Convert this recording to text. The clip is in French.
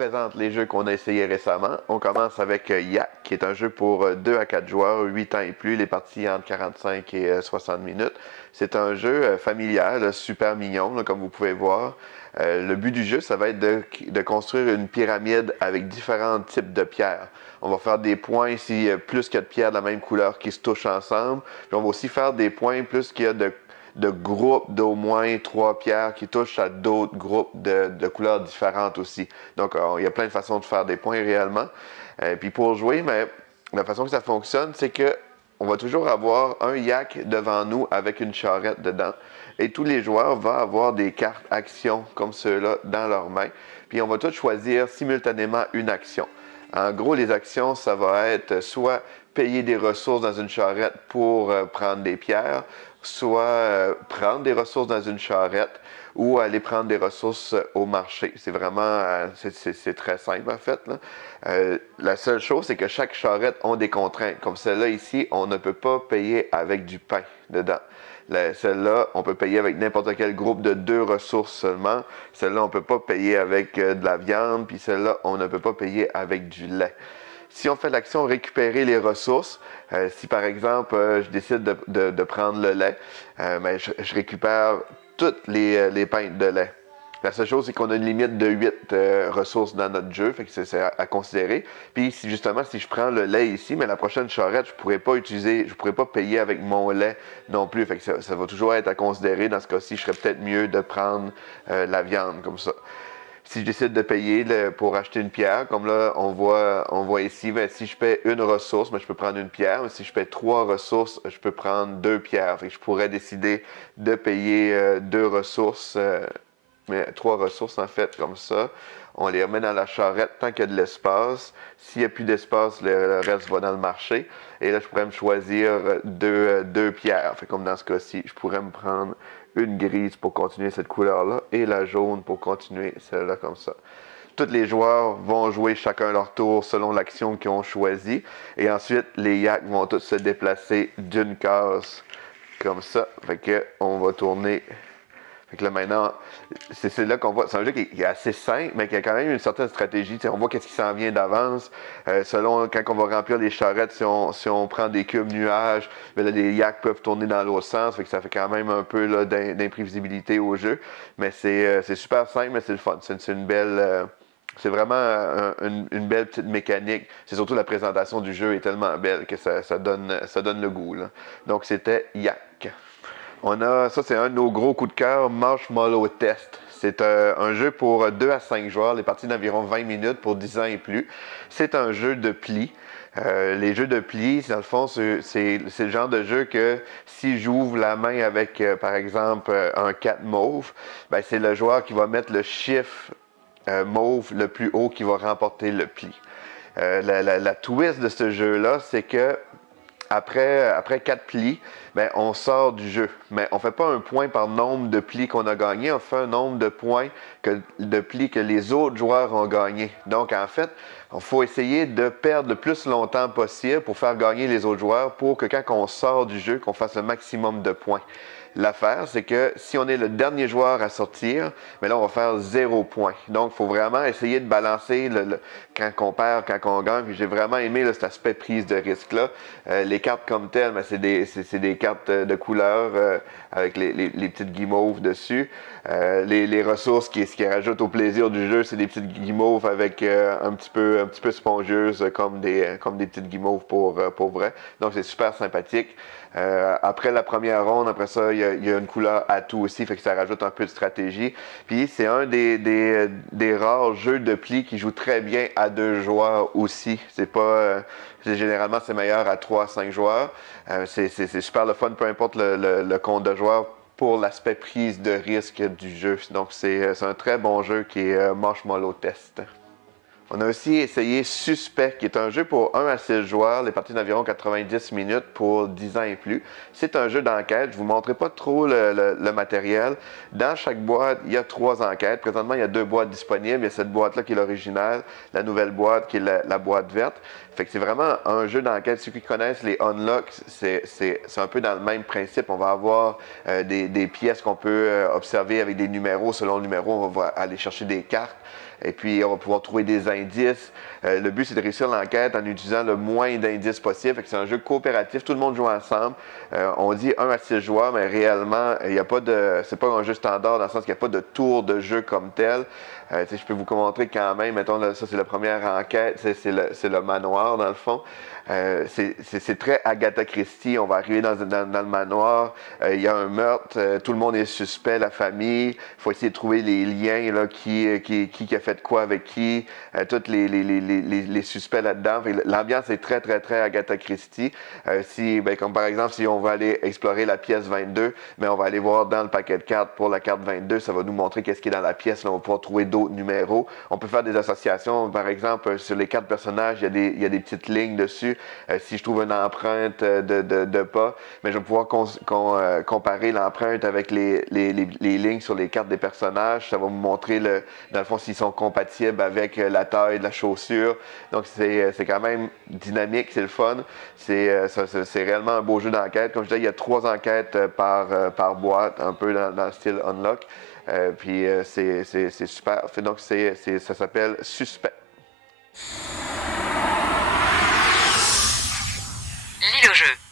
présente les jeux qu'on a essayés récemment. On commence avec Yak, qui est un jeu pour 2 à 4 joueurs, 8 ans et plus, les parties entre 45 et 60 minutes. C'est un jeu familial, là, super mignon, là, comme vous pouvez voir. Le but du jeu, ça va être de construire une pyramide avec différents types de pierres. On va faire des points s'il y a plus qu'il y a de pierres de la même couleur qui se touchent ensemble. Puis on va aussi faire des points plus qu'il y a de groupes d'au moins 3 pierres qui touchent à d'autres groupes de couleurs différentes aussi. Donc, il y a plein de façons de faire des points réellement. Puis pour jouer, mais la façon que ça fonctionne, c'est que on va toujours avoir un yak devant nous avec une charrette dedans. Et tous les joueurs vont avoir des cartes actions comme ceux-là dans leurs mains. Puis on va tous choisir simultanément une action. En gros, les actions, ça va être soit payer des ressources dans une charrette pour prendre des pierres, soit prendre des ressources dans une charrette ou aller prendre des ressources au marché. C'est vraiment, c'est très simple en fait, là. La seule chose, c'est que chaque charrette a des contraintes. Comme celle-là ici, on ne peut pas payer avec du pain dedans. Celle-là, on peut payer avec n'importe quel groupe de 2 ressources seulement. Celle-là, on ne peut pas payer avec de la viande. Puis celle-là, on ne peut pas payer avec du lait. Si on fait l'action récupérer les ressources, si par exemple, je décide de prendre le lait, ben, je récupère toutes les pintes de lait. La seule chose, c'est qu'on a une limite de 8 ressources dans notre jeu, fait que c'est à considérer. Puis justement, si je prends le lait ici, mais la prochaine charrette, je pourrais pas payer avec mon lait non plus. Fait que ça va toujours être à considérer. Dans ce cas-ci, je serais peut-être mieux de prendre la viande comme ça. Si je décide de payer pour acheter une pierre, comme là, on voit ici, ben, si je paie une ressource, ben, je peux prendre une pierre. Si je paie 3 ressources, je peux prendre 2 pierres. Fait que je pourrais décider de payer 2 ressources, mais 3 ressources en fait, comme ça. On les remet dans la charrette tant qu'il y a de l'espace. S'il n'y a plus d'espace, le reste va dans le marché. Et là, je pourrais me choisir 2 pierres. Fait comme dans ce cas-ci, je pourrais me prendre une grise pour continuer cette couleur-là et la jaune pour continuer celle-là comme ça. Tous les joueurs vont jouer chacun leur tour selon l'action qu'ils ont choisie. Et ensuite, les yaks vont tous se déplacer d'une case comme ça. Fait que on va tourner. Fait que là maintenant, c'est là qu'on voit. C'est un jeu qui est assez simple, mais qui a quand même une certaine stratégie. T'sais, on voit qu'est-ce qui s'en vient d'avance. Selon quand on va remplir les charrettes, si on prend des cubes nuages, là, les yaks peuvent tourner dans l'autre sens. Fait que ça fait quand même un peu d'imprévisibilité au jeu. Mais c'est super simple, mais c'est le fun. C'est une belle. C'est vraiment une belle petite mécanique. C'est surtout la présentation du jeu est tellement belle que ça donne le goût, là. Donc c'était Yak. Ça c'est un de nos gros coups de cœur, Marshmallow Test. C'est un jeu pour 2 à 5 joueurs, les parties d'environ 20 minutes pour 10 ans et plus. C'est un jeu de plis. Les jeux de plis, dans le fond, c'est le genre de jeu que si j'ouvre la main avec, par exemple, un 4 mauve, ben, c'est le joueur qui va mettre le chiffre mauve le plus haut qui va remporter le pli. La twist de ce jeu-là, c'est que après 4 plis, ben, on sort du jeu. Mais on ne fait pas un point par nombre de plis qu'on a gagné, on fait un nombre de points de plis que les autres joueurs ont gagné. Donc, en fait, il faut essayer de perdre le plus longtemps possible pour faire gagner les autres joueurs pour que quand on sort du jeu, qu'on fasse le maximum de points. L'affaire, c'est que si on est le dernier joueur à sortir, mais là, on va faire 0 point. Donc, il faut vraiment essayer de balancer quand on perd, quand on gagne. Puis j'ai vraiment aimé cet aspect prise de risque-là. Les cartes comme telles, c'est des cartes de couleur avec les petites guimauves dessus. Les ressources, ce qui rajoute au plaisir du jeu, c'est des petites guimauves avec un petit peu spongieuses comme des petites guimauves pour vrai. Donc, c'est super sympathique. Après la première ronde, après ça, il y a une couleur atout aussi, fait que ça rajoute un peu de stratégie. Puis c'est un des rares jeux de plis qui joue très bien à 2 joueurs aussi. Généralement, c'est meilleur à 3-5 joueurs. C'est super le fun, peu importe le compte de joueurs, pour l'aspect prise de risque du jeu. Donc c'est un très bon jeu qui est Marshmallow Test. On a aussi essayé Suspect, qui est un jeu pour 1 à 6 joueurs, les parties d'environ 90 minutes pour 10 ans et plus. C'est un jeu d'enquête. Je ne vous montrerai pas trop le matériel. Dans chaque boîte, il y a 3 enquêtes. Présentement, il y a 2 boîtes disponibles. Il y a cette boîte-là qui est l'originale, la nouvelle boîte qui est la boîte verte. Fait que c'est vraiment un jeu d'enquête. Ceux qui connaissent les Unlocks, c'est un peu dans le même principe. On va avoir des pièces qu'on peut observer avec des numéros. Selon le numéro, on va aller chercher des cartes. Et puis, on va pouvoir trouver des indices. Le but, c'est de réussir l'enquête en utilisant le moins d'indices possible. C'est un jeu coopératif, tout le monde joue ensemble. On dit 1 à 6 joueurs, mais réellement, il n'y a pas de. C'est pas un jeu standard dans le sens qu'il n'y a pas de tour de jeu comme tel. Je peux vous montrer quand même, mettons, là, ça c'est la première enquête, c'est le manoir dans le fond. C'est très Agatha Christie. On va arriver dans le manoir, il y a un meurtre, tout le monde est suspect, la famille. Il faut essayer de trouver les liens, là, qui a fait quoi avec qui, tous les suspects là-dedans. L'ambiance est très, très, très Agatha Christie. Comme par exemple, si on va aller explorer la pièce 22, mais on va aller voir dans le paquet de cartes pour la carte 22, ça va nous montrer qu'est-ce qui est dans la pièce. Là, on va pouvoir trouver d'autres numéros. On peut faire des associations. Par exemple, sur les cartes personnages, il y a des petites lignes dessus. Si je trouve une empreinte de pas, mais je vais pouvoir comparer l'empreinte avec les lignes sur les cartes des personnages. Ça va me montrer, dans le fond, s'ils sont compatibles avec la taille de la chaussure. Donc, c'est quand même dynamique, c'est le fun. C'est réellement un beau jeu d'enquête. Comme je disais, il y a 3 enquêtes par boîte, un peu dans le style Unlock. Puis, c'est super. Donc, ça s'appelle Suspect. Lis le jeu.